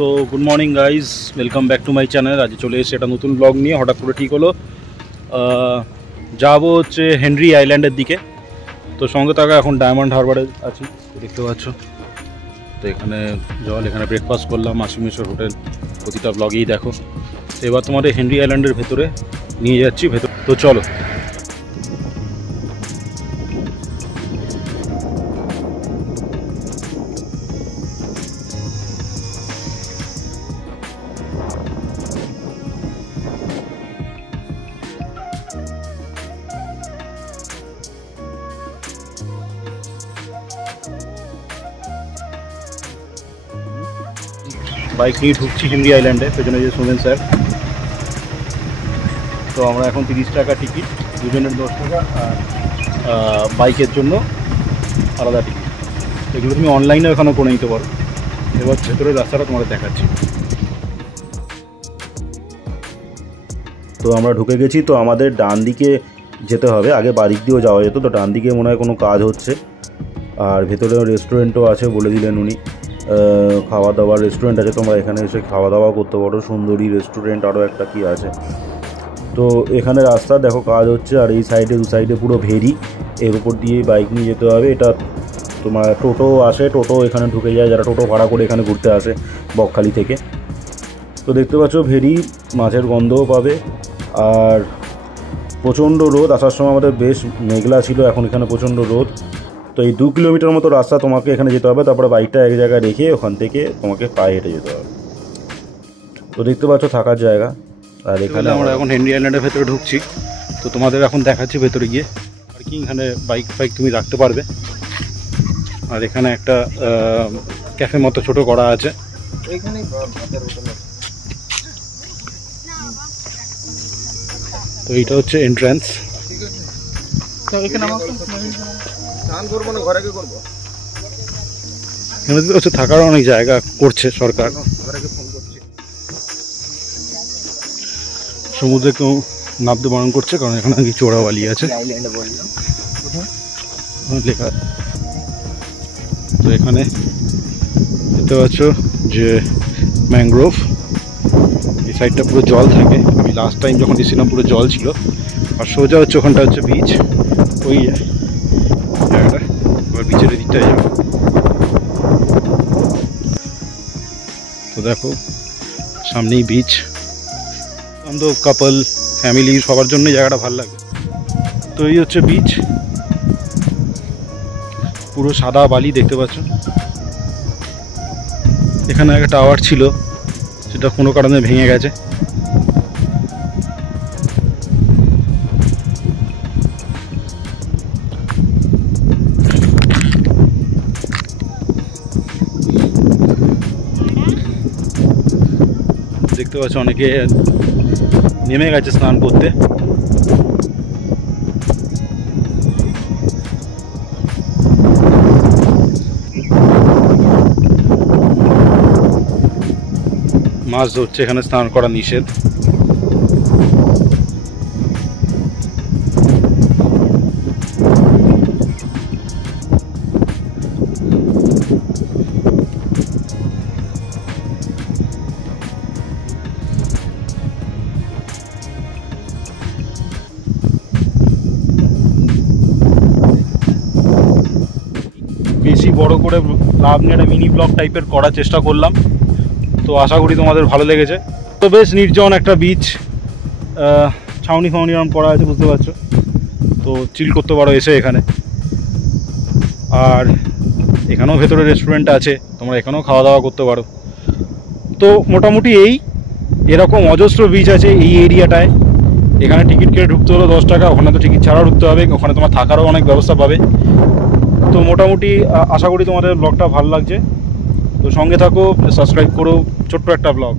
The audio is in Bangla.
So good morning guys, welcome back to my channel. আজ চলে এসে একটা নতুন ব্লগ নিয়ে। হঠাৎ করে ঠিক হলো যাবো হচ্ছে হেনরি আইল্যান্ডের দিকে। তো সঙ্গে থাকা এখন ডায়মন্ড হারবারে আছি, দেখতে পাচ্ছ। তো এখানে জল, এখানে ব্রেকফাস্ট করলাম আশিমেশ্বর হোটেল, প্রতিটা ব্লগেই দেখো। তো এবার তোমাদের হেনরি আইল্যান্ডের ভেতরে নিয়ে যাচ্ছি ভেতর। তো চলো। বাইক নিয়ে ঢুকছি হেনরি আইল্যান্ডে, পেছনে যে শুনেন স্যার। তো আমরা এখন 30 টাকা টিকিট, দুজনের 10 টাকা, আর বাইকের জন্য আলাদা টিকিট। এগুলো তুমি অনলাইনে এখানে করে নিতে পারো। এবার ভেতরের রাস্তাটা তোমাদের দেখাচ্ছি। তো আমরা ঢুকে গেছি। তো আমাদের ডান দিকে যেতে হবে, আগে বাদিক দিয়েও যাওয়া যেত। তো ডান দিকে মনে হয় কোনো কাজ হচ্ছে। আর ভেতরে রেস্টুরেন্টও আছে বলে দিলেন উনি, খাওয়া দাওয়ার রেস্টুরেন্ট আছে, তোমরা এখানে এসে খাওয়া দাওয়া করতে পারো। সুন্দরী রেস্টুরেন্ট, আরও একটা কি আছে। তো এখানে রাস্তা দেখো কাজ হচ্ছে, আর এই সাইডে দু সাইডে পুরো ভেরি, এর উপর দিয়ে বাইক নিয়ে যেতে হবে। এটা তোমার টোটো আসে, টোটো এখানে ঢুকে যায়, যারা টোটো ভাড়া করে এখানে ঘুরতে আসে বকখালি থেকে। তো দেখতে পাচ্ছ ভেরি, মাছের গন্ধও পাবে। আর প্রচণ্ড রোদ, আসার সময় আমাদের বেশ মেঘলা ছিল, এখন এখানে প্রচণ্ড রোদ। তো এই 2 কিলোমিটার মতো রাস্তা তোমাকে এখানে যেতে হবে, তারপরে বাইকটা এক জায়গায় রেখে ওখান থেকে তোমাকে পায়ে হেঁটে যেতে হবে। তো দেখতে পাচ্ছ থাকার জায়গা। আর এখানে আমরা এখন হেনরি আইল্যান্ডের ভেতরে ঢুকছি। তো তোমাদের এখন দেখাচ্ছি ভেতরে গিয়ে পার্কিং, এখানে বাইক তুমি রাখতে পারবে। আর এখানে একটা ক্যাফে মতো ছোট করা আছে। তো এইটা হচ্ছে এন্ট্রান্স। এখানে হচ্ছে থাকার অনেক জায়গা করছে সরকার। সমুদ্রে কেউ নামতে বারণ করছে, কারণ এখানে নাকি চোরাবালি আছে লেখা। তো এখানে দেখতে পাচ্ছ যে ম্যানগ্রোভ, এই সাইডটা পুরো জল থাকে। আমি লাস্ট টাইম যখন এসেছিলাম পুরো জল ছিল। আর সোজা হচ্ছে ওখানটা হচ্ছে বিচ, ওই জায়গাটা। এবার বিচের দিকটায় যাবো। তো দেখো সামনেই বিচ, বান্ধব, কাপল, ফ্যামিলি সবার জন্য জায়গাটা ভালো লাগে। তো এই হচ্ছে বিচ, পুরো সাদা বালি দেখতে পাচ্ছ। এখানে একটা টাওয়ার ছিল, সেটা কোনো কারণে ভেঙে গেছে। দেখতে পাচ্ছ অনেকে নেমে গেছে স্নান করতে। মাছ ধরছে, এখানে স্নান করা নিষেধ। বেশি বড় করে লাভ নিয়ে একটা মিনি ব্লগ টাইপের করার চেষ্টা করলাম। তো আশা করি তোমাদের ভালো লেগেছে। তো বেশ নির্জন একটা বিচ, ছাউনি ফাউনি এরকম করা আছে, বুঝতে পারছো। তো চিল করতে পারো এসে এখানে। আর এখানেও ভেতরে রেস্টুরেন্ট আছে, তোমরা এখানেও খাওয়া দাওয়া করতে পারো। তো মোটামুটি এরকম অজস্র বিচ আছে এই এরিয়াটায়। এখানে টিকিট কেটে ঢুকতে হলো 10 টাকা, ওখানে তো টিকিট ছাড়াও ঢুকতে হবে। ওখানে তোমার থাকারও অনেক ব্যবস্থা পাবে। তো মোটামুটি আশা করি তোমাদের ব্লগটা ভালো লাগছে। তো সঙ্গে থাকো, সাবস্ক্রাইব করো। ছোট্ট একটা ব্লগ।